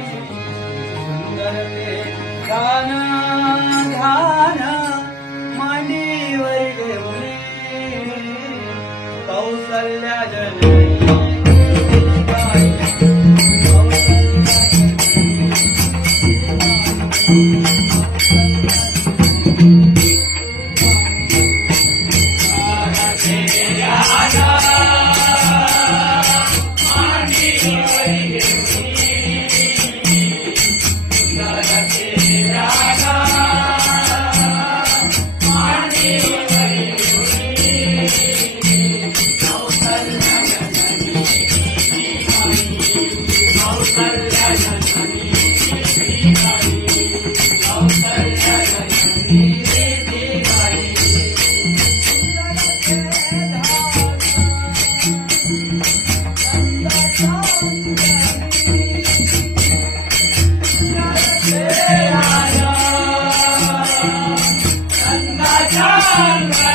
सुंदर ते ध्यान ध्यान मांडीवर घेऊन कौसल्या जननी Thank you. All right.